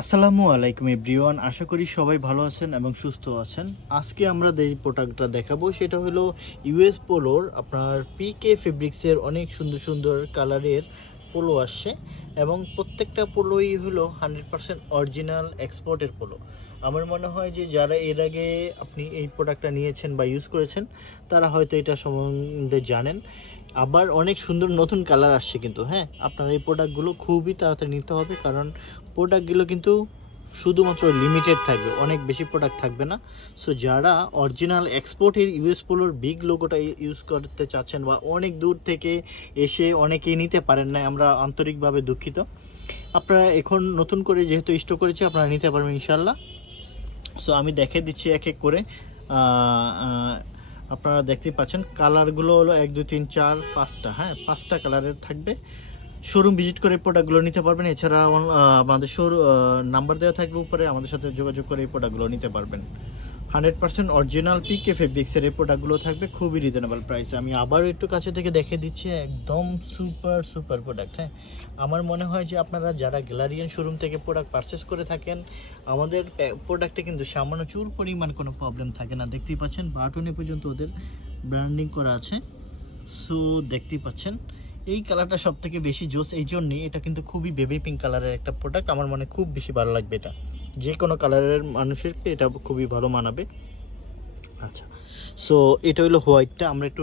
আসসালামু আলাইকুম এভরিওয়ান, আশা করি সবাই ভালো আছেন এবং সুস্থ আছেন। আজকে আমরা যে প্রোডাক্টটা দেখাবো সেটা হলো ইউএস পোলোর আপনার পিকে ফেব্রিক্সের অনেক সুন্দর সুন্দর কালারের পোলো আসছে এবং প্রত্যেকটা পোলোই হলো 100% অরিজিনাল এক্সপোর্টের পোলো। আমার মনে হয় যে যারা এর আগে আপনি এই প্রোডাক্টটা নিয়েছেন বা ইউজ করেছেন তারা হয়তো এটা সম্বন্ধে জানেন। আবার অনেক সুন্দর নতুন কালার আসছে কিন্তু হ্যাঁ, আপনার এই প্রোডাক্টগুলো খুবই তাড়াতাড়ি নিতে হবে, কারণ প্রোডাক্টগুলো কিন্তু শুধুমাত্র লিমিটেড থাকবে, অনেক বেশি প্রোডাক্ট থাকবে না। সো যারা অরিজিনাল এক্সপোর্টের ইউএস পোলোর বিগ লোগোটা ইউজ করতে চাচ্ছেন বা অনেক দূর থেকে এসে অনেকেই নিতে পারেন না, আমরা আন্তরিকভাবে দুঃখিত। আপনারা এখন নতুন করে যেহেতু স্টক করেছে আপনারা নিতে পারবেন ইনশাল্লাহ। সো আমি দেখে দিচ্ছি এক এক করে। আপনারা দেখতেই পাচ্ছেন কালারগুলো হলো 1 2 3 4 5টা, হ্যাঁ 5টা কালারের থাকবে। শোরুম ভিজিট করে প্রোডাক্টগুলো নিতে পারবেন। এছাড়া আমাদের নাম্বার দেওয়া থাকবে উপরে, আমাদের সাথে যোগাযোগ করে এই প্রোডাক্টগুলো নিতে পারবেন। 100% অরিজিনাল পিকে ফেব্রিক্সের এই প্রোডাক্টগুলো থাকবে খুবই রিজনেবল প্রাইসে। আমি আবারও একটু কাছে থেকে দেখে দিচ্ছি, একদম সুপার সুপার প্রোডাক্ট। হ্যাঁ, আমার মনে হয় যে আপনারা যারা গ্যালারিয়ান শোরুম থেকে প্রোডাক্ট পারচেস করে থাকেন, আমাদের প্রোডাক্টে কিন্তু সামান্য চুল পরিমাণ কোনো প্রবলেম থাকে না। দেখতেই পাচ্ছেন বাটনে পর্যন্ত ওদের ব্র্যান্ডিং করা আছে। সো দেখতেই পাচ্ছেন এই কালারটা সব থেকে বেশি জোস, এই জন্যই এটা কিন্তু খুবই বেবি পিঙ্ক কালারের একটা প্রোডাক্ট। আমার মনে খুব বেশি ভালো লাগবে, এটা যে কোনো কালারের মানুষেরকে এটা খুবই ভালো মানাবে। আচ্ছা, সো এটা হলো হোয়াইটটা। আমরা একটু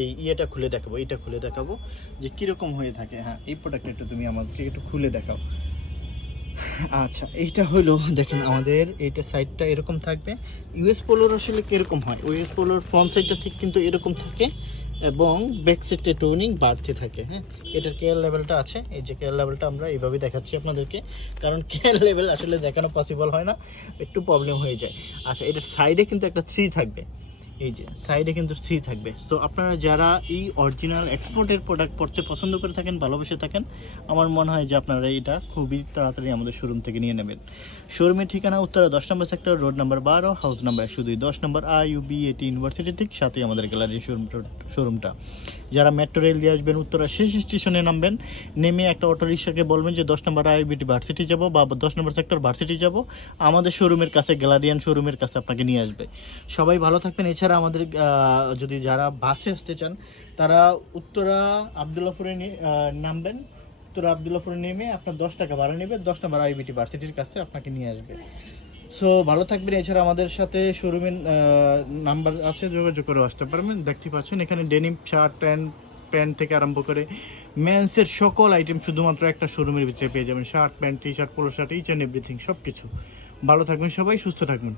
এই ইয়েটা খুলে দেখাবো, এইটা খুলে দেখাবো যে কীরকম হয়ে থাকে। হ্যাঁ, এই প্রোডাক্টটা একটু তুমি আমাদেরকে একটু খুলে দেখাও। আচ্ছা, এইটা হলো দেখেন আমাদের এইটা সাইডটা এরকম থাকবে। ইউএস পোলোর আসলে কীরকম হয়, ইউএস পোলোর ফ্রন্ট সাইডটা ঠিক কিন্তু এরকম থাকে এবং ব্যাক সাইডটা টোনিং বাড়তে থাকে। হ্যাঁ, এটার কেয়ার লেভেলটা আছে, এই যে কেয়ার লেভেলটা আমরা এইভাবে দেখাচ্ছি আপনাদেরকে, কারণ কেয়ার লেভেল আসলে দেখানো পসিবল হয় না, একটু প্রবলেম হয়ে যায়। আচ্ছা, এটার সাইডে কিন্তু একটা থ্রি থাকবে, এই যে সাইডে কিন্তু থ্রি থাকবে। তো আপনারা যারা এই অরিজিনাল এক্সপোর্টের প্রোডাক্ট পড়তে পছন্দ করে থাকেন, ভালোবেসে থাকেন, আমার মনে হয় যে আপনারা এটা খুবই তাড়াতাড়ি আমাদের শোরুম থেকে নিয়ে নেবেন। শোরুমের ঠিকানা Uttara 10 number sector, road number 12, house number 102, 10 number IUB-AT university ঠিক সাথেই আমাদের গ্যালারি শোরুমটা। যারা মেট্রো রেল দিয়ে আসবেন উত্তরা শেষ স্টেশনে নামবেন, নেমে একটা অটো রিক্সাকে বলবেন যে 10 নম্বর IUB-AT ভার্সিটি যাবো বা 10 নম্বর সেক্টর ভার্সিটি যাব, আমাদের শোরুমের কাছে গ্যালারিয়ান শোরুমের কাছে আপনাকে নিয়ে আসবে। সবাই ভালো থাকবেন। এছাড়া আমাদের যদি যারা বাসে আসতে চান তারা উত্তরা আবদুল্লাপুরে নামবেন, উত্তরা আবদুল্লাপুরে নেমে আপনার 10 টাকা ভাড়া নেবে, 10 নম্বর IUB-AT ভার্সিটির কাছে আপনাকে নিয়ে আসবে। সো ভালো থাকবেন। এছাড়া আমাদের সাথে শোরুমের নাম্বার আছে, যোগাযোগ করে আসতে পারবেন। দেখতে পাচ্ছেন এখানে ডেনিম শার্ট প্যান্ট থেকে আরম্ভ করে মেন্সের সকল আইটেম শুধুমাত্র একটা শোরুমের ভিতরে পেয়ে যাবেন। Shirt pant T shirt polo shirt each and everything সব কিছু। ভালো থাকবেন সবাই, সুস্থ থাকবেন।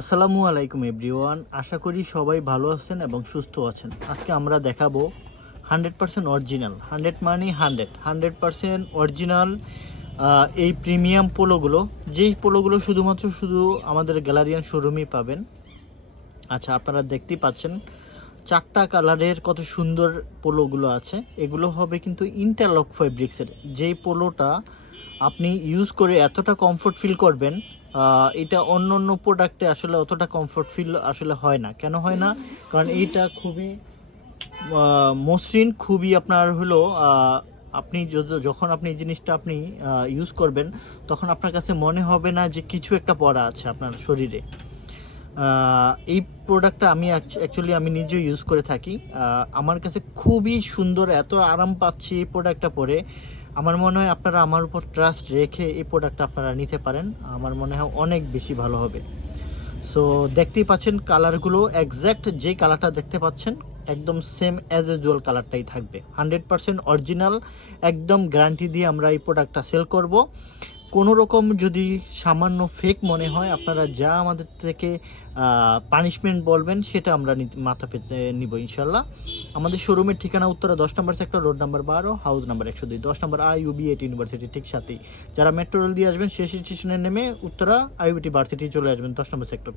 আসসালামু আলাইকুম এভরিওয়ান, আশা করি সবাই ভালো আছেন এবং সুস্থ আছেন। আজকে আমরা দেখাবো 100% অরিজিনাল, 100 মানে 100% অরিজিনাল এই প্রিমিয়াম পোলোগুলো, যেই পোলোগুলো শুধু আমাদের গ্যালারিয়ান শোরুমেই পাবেন। আচ্ছা, আপনারা দেখতেই পাচ্ছেন 4টা কালারের কত সুন্দর পোলোগুলো আছে। এগুলো হবে কিন্তু ইন্টারলক ফেব্রিক্সের, যেই পোলোটা আপনি ইউজ করে এতটা কমফোর্ট ফিল করবেন, এটা অন্য প্রোডাক্টে আসলে অতটা কমফোর্ট ফিল আসলে হয় না। কেন হয় না? কারণ এইটা খুবই মসৃণ, খুবই আপনার হলো আপনি যখন আপনি এই জিনিসটা আপনি ইউজ করবেন তখন আপনার কাছে মনে হবে না যে কিছু একটা পরা আছে আপনার শরীরে। এই প্রোডাক্টটা আমি অ্যাকচুয়ালি আমি নিজেও ইউজ করে থাকি। আমার কাছে খুবই সুন্দর, এত আরাম পাচ্ছি এই প্রোডাক্টটা পরে। আমার মনে হয় আপনারা আমার উপর ট্রাস্ট রেখে এই প্রোডাক্টটা আপনারা নিতে পারেন, আমার মনে হয় অনেক বেশি ভালো হবে। সো দেখতেই পাচ্ছেন কালারগুলো এক্স্যাক্ট যে কালারটা দেখতে পাচ্ছেন একদম সেম অ্যাজ ইউজুয়াল কালারটাই থাকবে। 100% অরিজিনাল, একদম গ্যারান্টি দিয়ে আমরা এই প্রোডাক্টটা সেল করব। কোনো রকম যদি সামান্য ফেক মনে হয় আপনারা যা আমাদের থেকে পানিশমেন্ট বলবেন সেটা আমরা মাথা পেতে নিব ইনশাল্লাহ। আমাদের শোরুমের ঠিকানা Uttara 10 number sector, road number 12, house number 102, 10 number IUB-AT university ঠিক সাথেই। যারা মেট্রো রেল দিয়ে আসবেন শেষ স্টেশনে নেমে উত্তরা IUB-AT ভার্সিটি চলে আসবেন 10 নম্বর সেক্টর।